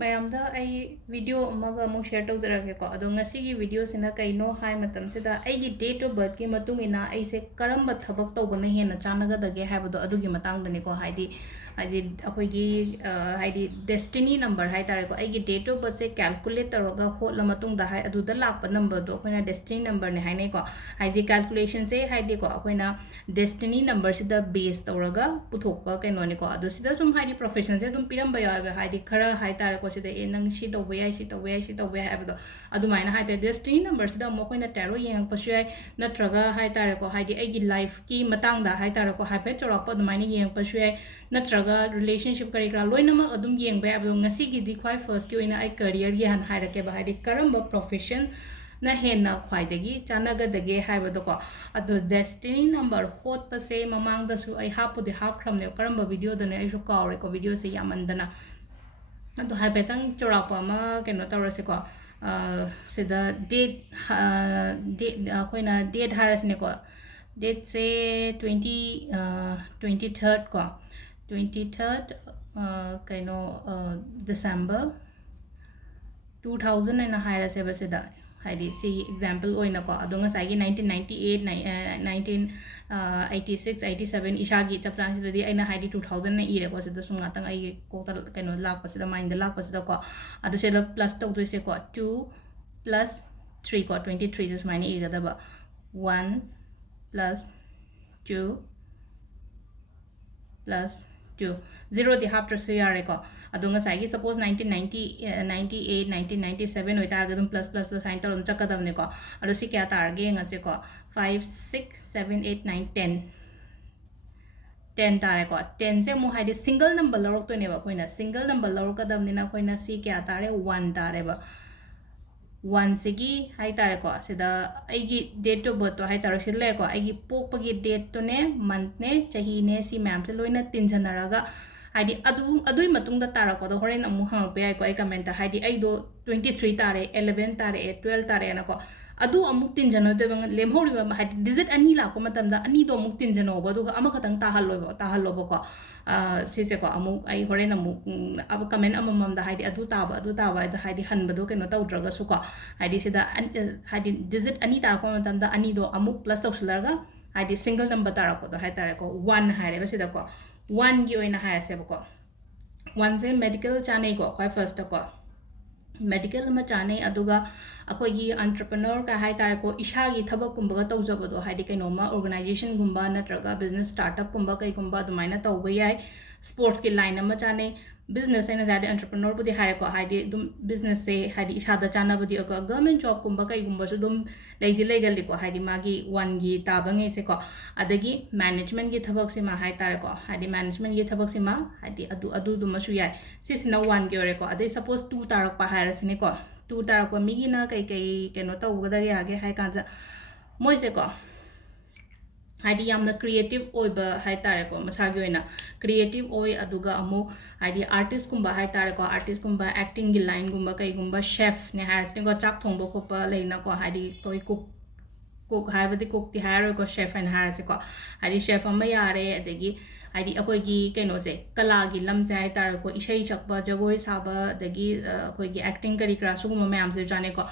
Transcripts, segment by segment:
mayamda ai video amaga amuk share tawzarage ko ado ngasigi video sina kaino hai matam sida ai gi date of birth ki matung ina ai se karamba thabak tawbana hena chanaga dage habado adugi matang dani ko haidi akoi gi haidi destiny number hai tare ko ai gi date of birth se calculate taroga hotla matung da hai adu da lakpa number do akoina destiny number ne haine ko haidi calculation se haidi ko akoina destiny number sida base tawraga puthokpa kaino ne ko ado sida sum haidi profession se dum piramba ya haidi khara hai tare ko sida e nang shi tawbe ai shi tawbe ai shi tawbe hai bado adu maina hai te destiny number sida mo koina tarot yang pasu ai natraga hai tare ko haidi ai gi life ki matang da hai tare ko hape chorak pa du maina yang pasu ai natraga relationship kari kra loina ma adum yang ba abdo ngasi gi di khwai first ki oina ai career gi han hairake ba haidi karamba profession na henna khwaidagi chanaga dage haibado ko ado destiny number hot pa se mamang da su ai hapu de hap khram ne karamba video da ne ai su kawre ko video se yamandana ado haibetang chorapa ma keno tawrase ko sida date koina date harasne ko date se 23rd ko 23rd kaino December 2000 and haira se basida haidi si example oina ko adonga sai 1998 1986 87 ishagi chaptan sidadi aina haidi 2000 na ire ko sida sunga tang ai ko ta kaino lak pasida mind lak pasida ko adu se plus to to se ko 2 plus 3 ko 23 just mine ige da ba 1 plus 2 plus 2 0 di half to say are ko adunga sai gi suppose 1990 98 1997 oi tar gadum plus plus plus sign tarum chakadam ne ko adu si kya tar ge nga se ko 5 6 7 8 9 10 10 tare ko 10 se mo haidi single number lorok to ne ba koina single number lorok kadam ni na koina si kya tare 1 tare ba 1 segi hai tare ko sida aigi date of birth to hai tare sile ko aigi pokpagi date to ne month ne chahi ne si ma'am se loina tinjanaraga haidi adui matung da tara ko do horen amu hang pe ai ko ai comment haidi ai do 23 tare 11 tare 12 tare na ko adu amuk tinjano te bang lemhori ba haidi digit ani la ko matam da ani do amuk tinjano ba do ama khatang ta hallo ba ko sise ko amuk ai horen amuk ab comment amam da haidi adu ta ba da haidi han ba do keno tawdraga su ko haidi sida haidi digit ani ta ko matam da ani do amuk plus tawslarga haidi single number tara ko do hai tara ko 1 haire ba sida ko 1 gi oina haire se ba ko 1 se medical chane ko khoi first ko medical ma chane aduga akoi gi entrepreneur ka hai tara ko isha gi thabak kumba ga tawjaba do haidi kaino ma organization gumba natraga business startup kumba kai gumba dumaina tawba yai sports ki line ma chane business ena jade entrepreneur budi hire ko haidi dum business se haidi isha da chana budi ko government job kumba kai gumba su dum leidi legal ko haidi magi 1 gi tabange se ko adagi management gi thabak se ma hai tara ko haidi management gi thabak se ma haidi adu dum su yai sisina 1 gi ore ko adai suppose 2 tarak pa hire se ne ko 2 tarak ko migi na kai keno tawga da ya ge hai kan moi se ko haidi yamna creative oi ba hai tare ko masagi oina creative oi aduga amu haidi artist kumba hai tare ko artist kumba acting gi line gumba kai gumba chef ne has ne ko chak thongbo ko pa leina ko haidi koi cook hai badi cook ti hai ko chef and has ko haidi chef amma yare adegi haidi akoi gi keno se kala gi lam se hai tare ko ishai chakba jagoi saba adegi akoi gi acting kari kra su gumba mayam se jane ko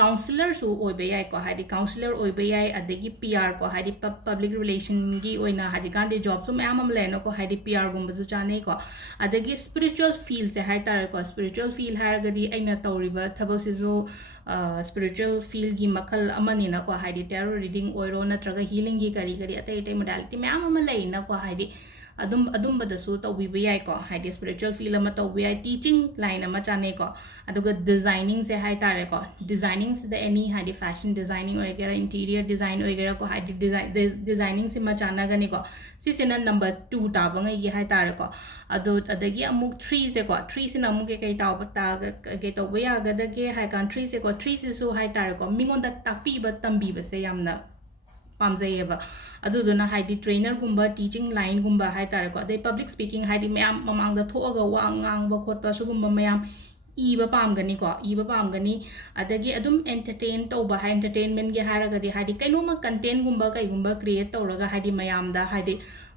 counselor su oi be yai ko haidi counselor oi be yai adegi PR ko haidi public relation gi oina haidi gande job su mayam am leno ko haidi PR gumba su jane ko adegi spiritual field se hai tare ko spiritual field har gadi aina tawriba thabak se zo spiritual field gi makhal amani na ko haidi tarot reading oiro natraga healing gi kari atai modality mayam am leina ko haidi adum badasu tawbi yai ko haidi spiritual field ama tawbi yai teaching line ama chane ko aduga designing se hai tare ko designing se the any haidi fashion designing oigera interior design oigera ko haidi designing se ma chana gani ko si sina number 2 ta bangai gi hai tare ko adagi amuk 3 se ko 3 sina amuk ke kai taw ta ge tawbi ya ga da ge hai kan 3 se ko 3 se su hai tare ko mingon da takpi ba tambi ba se yamna pamjayeba aduduna haidi trainer gumba teaching line gumba hai tare ko adai public speaking haidi mayam mamang da thoga wa ngang ba khot pa su gumba mayam iba pamgani ko iba pamgani adagi adum entertain to ba entertainment ge haraga di haidi kaino ma content gumba kai gumba create to raga haidi mayam da haidi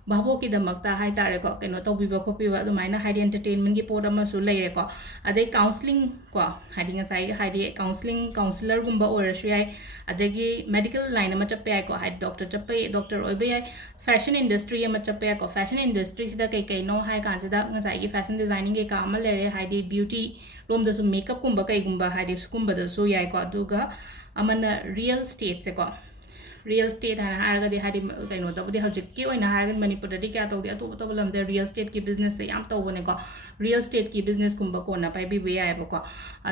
भावो की दमकता high तारे को कनो तौबीबा खोपीबा अदुमाइना हाइडी entertainment की पोट अमसु लेरे को अदे काउंसलिंग को हाइडी ngasai हाइडी काउंसलिंग काउंसलर गुंबा ओरसु याई अदगी मेडिकल लाइन अमा चप्पे याई को हाइड डॉक्टर चप्पे डॉक्टर ओइबे याई फैशन इंडस्ट्री अमा चप्पे याई को फैशन इंडस्ट्री सिदा कई कई नो हाई कांसिदा ngasai की फैशन डिजाइनिंग के काम लेरे हाइडी ब्यूटी रोम दसु मेकअप गुंबा कई गुंबा हाइडी स्कुंबा दसु याई को अदुगा अमना रियल स्टेट से को रियल स्टेट है हादी कहीं तब हजिकी मनपुर क्या तौदे अतोप लमदे रियल स्टेट की बिजनेस से याम तौबनेको रियल स्टेट की बिजनेस कुंबा कोना पाइबीबा यायबको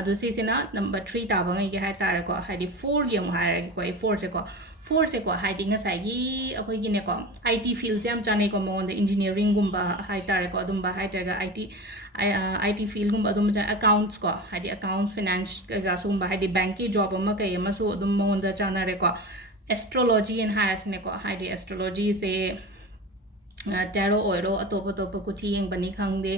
अदु सिसिना नंबर 3 ताबंगे है तारेको हादी 4 गे मु हायरेको 4 से को 4 से को हादी ngasai अखोगी नेको IT फील्ड से हम चाने को मोन इंजीनियरिंग गुंबा हाय तारेको अदुंबा हाय तारेगा IT फील्ड गुंबा अदुम अकाउंट्स को हादी अकाउंट्स फाइनेंस का सुंबा हादी बैंक की जॉब अमा कई अमा सु अदुम मोन चानारेको एस्ट्रोलॉजी एंड हायरसने को हाइडी एस्ट्रोलॉजी से टैरो ओइरो अतोप अतोप कुथी येंबनी खंगदे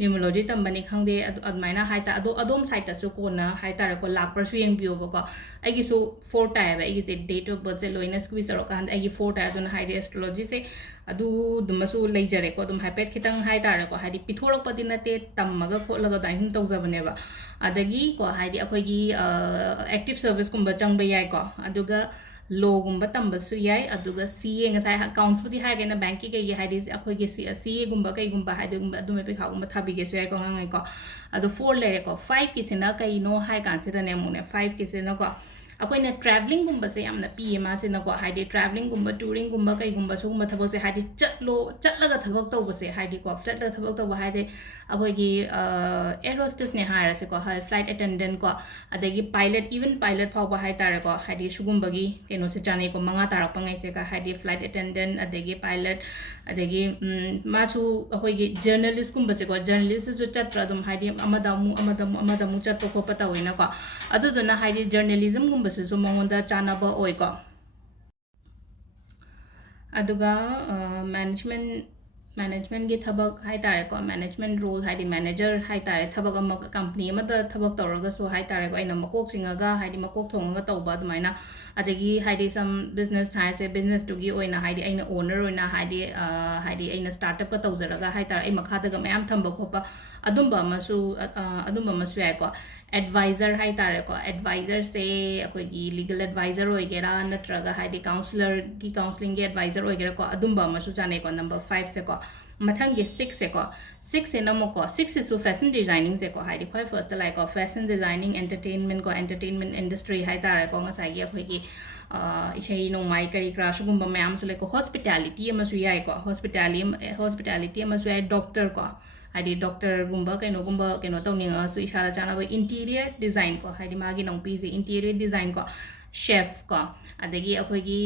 न्यूमरोलॉजी तंबनी खंगदे अदमाइना हाइता अदोम साइट तसु कोना हाइता को लाकपर्सु येंबियोबको आइगिसु 4 टाइब आइगिसे डेट ऑफ बर्थ से लोइना स्क्वीज रो कांद आइगी 4 टाइब दुन हाइडी एस्ट्रोलॉजी से अदु दुमसु लेजरे को दुम हाइपेट खितंग हाइता को हाइडी पिथोरक पदि नते तममगा खोलगा दाइन तौजबनेबा अदगी को हाइडी अखोगी एक्टिव सर्विस कुंबा चंगबा याय को अदुगा लोगुंबा तंबसु याय अदुगा सीए ngasai अकाउंट्स बुदी हायगेना बैंक की कई हाइडी अखोगी सीए गुंबा कई गुंबा हाइदुंबा दुमे पे खागुंबा थाबिगे सु याय को ngai को अदु 4 लेरे को 5 किसिना कई नो हाय कांसिदा ने मुने 5 किसिना को अखोइना ट्रैवलिंग गुंबा से यामना पी मा से नको हाइडी ट्रैवलिंग गुंबा टूरिंग गुंबा कई गुंबा सुगुंबा थबक से हाइडी चटलगा थबक तौब से हाइडी को चटलगा थबक तौब हाइडी अखोगी एयर होस्टेस ने हायर से को हाई फ्लाइट अटेंडेंट को अदगी पायलट इवन पायलट फावबा हाइ तारे को हाइडी सुगुंबगी केनो से चाने को मंगा तारक पंgai से का हाइडी फ्लाइट अटेंडेंट अदगी पायलट अदगी मासु अखोगी जर्नलिस्ट गुंबा से को जर्नलिस्ट जो चत्र दुम हाइडी अमदमु चटो को पता होइना को अदुदना हाइडी जर्नलिज्म गुंबा से जो मंगोंदा चानाबा ओइ को अदुगा मैनेजमेंट की थबक हाई तारे को मैनेजमेंट रोल हाइडी मैनेजर हाई तारे थबक अम कंपनी अमदा थबक तौरगसु हाई तारे को मकोक सिंगगा हाइडी मकोक थोंगगा तौबा अदुमाइना अदगी हाइडी सम बिजनेस हाई से बिजनेस टुगी ओइना हाइडी अइना ओनर ओइना हाइडी अइना स्टार्टअप का तौजरगा हाई तारे मखादगा मयाम थंबा खोपा अदुंबा मसु याय को एडवाइजर हाई तारे को एडवाइजर से अखोगी लीगल एडवाइजर होइगेरा नत्रगा हाइडी काउंसलर की काउंसलिंग के एडवाइजर होइगेरा को अदुंबा मसु जाने को नंबर 5 से को मथंगे 6 से को 6 से नमो को 6 से सु फैशन डिजाइनिंग से को हाइडी खोय first like of fashion designing entertainment industry high तारे को ngasai अखोगी इछै नोंमाई करी क्रा सुगुंबा मयाम सु लेको हॉस्पिटैलिटी अमसु याय को हॉस्पिटैलिटी अमसु याय डॉक्टर को हाइडी डॉक्टर गुंबा कनो तौनिंगसु इसादा चानाबा इंटीरियर डिजाइन को हाइडी मागी नोंपी से इंटीरियर डिजाइन को शेफ को अदगी अखोगी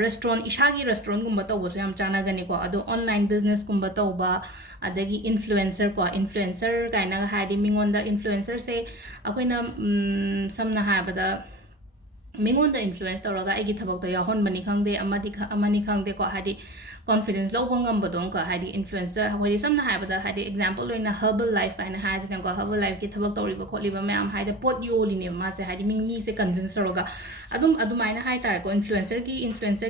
रेस्टोरेंट इसागी रेस्टोरेंट गुंबा तौबसु याम चानागनी को अदो ऑनलाइन बिजनेस गुंबा तौबा अदगी इन्फ्लुएंसर काइना हाइडी मिंगोंदा इन्फ्लुएंसर से अखोइना समना हाबदा मिंगोंदा इन्फ्लुएंस तौरगा आइगी थबक तो याहोनबनी खंगदे अमनी खंगदे को हाइडी कॉन्फिडेंस लौबो ngambadong ka हाइडी इन्फ्लुएंसर होई समना हाइबदा हाइडी एग्जांपल लोइना हर्बल लाइफ काइना हाइजना को हर्बल लाइफ की थबक तौरिबा खोलिबा मैम हाइदा पोट योलिने मा से हाइडी मिंगमी से कन्विंस तौरगा अदुमाइना हाइ तार को इन्फ्लुएंसर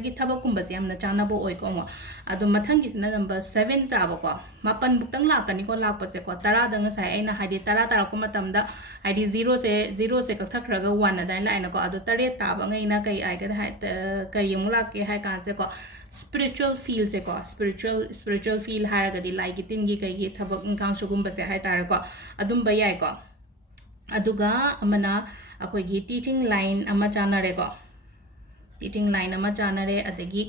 की थबक कुंबस यामना चानाबो ओइ को अदु मथंग किसना नंबर 7 ताबो को मापन बुक्तंग लाकनी को लापसे को 10 दंग साइ आइना हाइडी 10 तारको मतमदा हाइडी 0 से कथखरगा 1 अदाइ लाइना को अदु 3 ताबा ngैना कै आइगा हाइ करि मुला के हाइ कांसे को स्पिरिचुअल फील से को स्पिरिचुअल फील हारगदी लाइक तिन की कई थबक इंकांग सुगुंबा से हाइ तार को अदुम बयाय को अदुगा अमना अखोगी टीचिंग लाइन अमा चानरे को टीचिंग लाइन अमा चानरे अदगी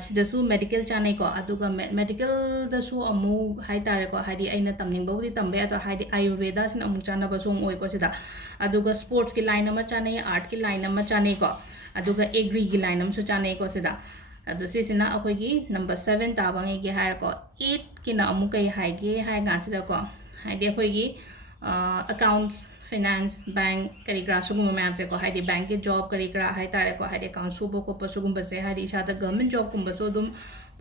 सिदसु मेडिकल चाने को अदुगा मेडिकल दसु अमु हाइ तार को हाइडी अइना तमनिंगबोदी तंबे अतो हाइडी आयुर्वेदा सिन अमु चाना बसोम ओइ को सिदा अदुगा स्पोर्ट्स की लाइन अमा चाने आर्ट की लाइन अमा चाने को अदुगा एग्री की लाइन अमसु चाने को सिदा अदु सिसिना अखोगी नंबर 7 ताबंगे के हायर को 8 किना अमु कई हाइगे हाइ गांसिदा को हाइडी अखोगी अकाउंट्स फाइनेंस बैंक करीग्रा सुगुम मैम से को हाइडी बैंक के जॉब करीग्रा हाइ तारे को हाइडी अकाउंट सुबो को पसुगुम बसे हाइडी इसादा गवर्नमेंट जॉब कुम बसो दुम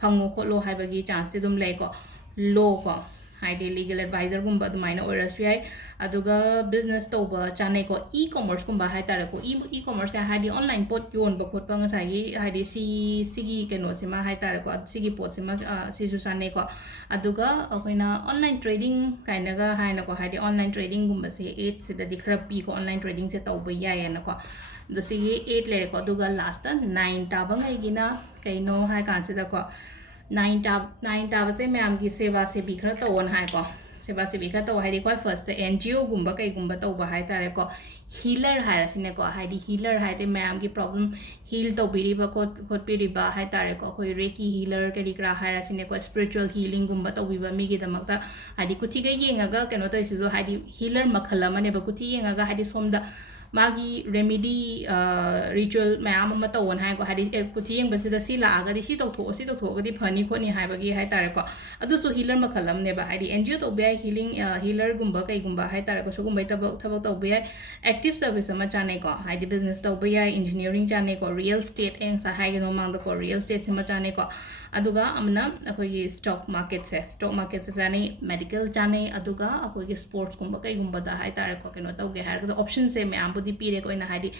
फंगो खोलो हाइबगी चांस से दुम ले को लो को haide legal advisor gumba dumaina oirasu yai aduga business toba chane ko e-commerce gumba hai tare ko e-commerce ka haide online pot yon ba khot pa nga sai haide sigi keno sima hai tare ko sigi pot sima sisu chane ko aduga akoina online trading kaina ga haina ko haide online trading gumba se 8 se da dikhra pi ko online trading se toba yai na ko do sigi 8 le ko aduga last 9 ta ba ngai gina kaino hai kan se da ko 9 tab se ma'am की सेवा से भी खरा तो one है को सेवा से भी खरा तो है देखो फर्स्ट एनजीओ गुम्बा कई गुम्बा तो बाहर तारे को हीलर है रसिने को है हीलर है ते मैम की प्रॉब्लम हील तो बिरीबा को बिरीबा है तारे को कोई रेकी हीलर के दिक्रा है रसिने को स्पिरिचुअल हीलिंग गुम्बा तो बिबा मी की दमकता है कुछ के येंगा केनो तो इसे जो है हीलर मखला मने बा कुछ येंगा है सोमदा मागी रेमेडी रिचुअल मैम अमा तौन है को हादी कुछ येंबसिदा सी लागादी सी तौथोगदी फनी खोनी हाइबगी हाइ तारे को अदुसु हीलर मखलम नेबा हादी एनजीओ तो बे हीलिंग हीलर गुम्बा कई गुम्बा हाइ तारे को सुगुम्बा थबक तो बे एक्टिव सर्विस अमा चाने को हादी बिजनेस तो बे इंजीनियरिंग चाने को रियल स्टेट एंग सा हाइ नो मांग को रियल स्टेट सिमा चाने को अदुगा अमना अखोगी स्टॉक मार्केट से जाने मेडिकल जाने अदुगा अखोगी स्पोर्ट्स गुम्बा कई गुम्बा दा हाइ तारे को केनो तौगे हाइर ऑप्शन से मैम बुदी पीरे को इना हाइदी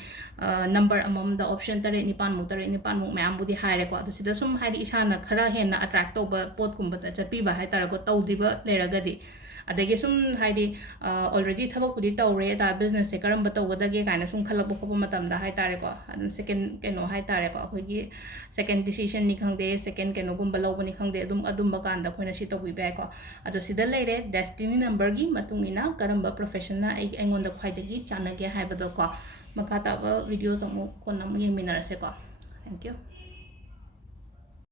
नंबर अमम द ऑप्शन तरे निपान मु मैम बुदी हाइरे को अदुसिदा सुम हाइदी इसाना खरा हेना अट्रैक्ट तौबा पोट गुम्बा दा चपीबा हाइ तारे को तौदिबा लेरगदी अदगे सुम हाइदी ऑलरेडी थबक पुदी तौरे दा बिजनेस से करम तौगदगे काइना सुम खलक बखप मतम दा हाइ तारे को अदम सेकंड केनो हाइ तारे को अखोगी सेकंड डिसीजन नि खंगदे सेकंड केनो गुम्बा लौबनि खंगदे अदुम बकांदा खोइना सि तौबि बाय को अदो सिदा लेरे डेस्टिनी नंबर गी मतुंगिना करम प्रोफेशन ना एंगोंदा ख्वाइदगी चानगे हाइबदो को मखा ताबा वीडियोस अमु कोन अमु येमिनारसे को थैंक यू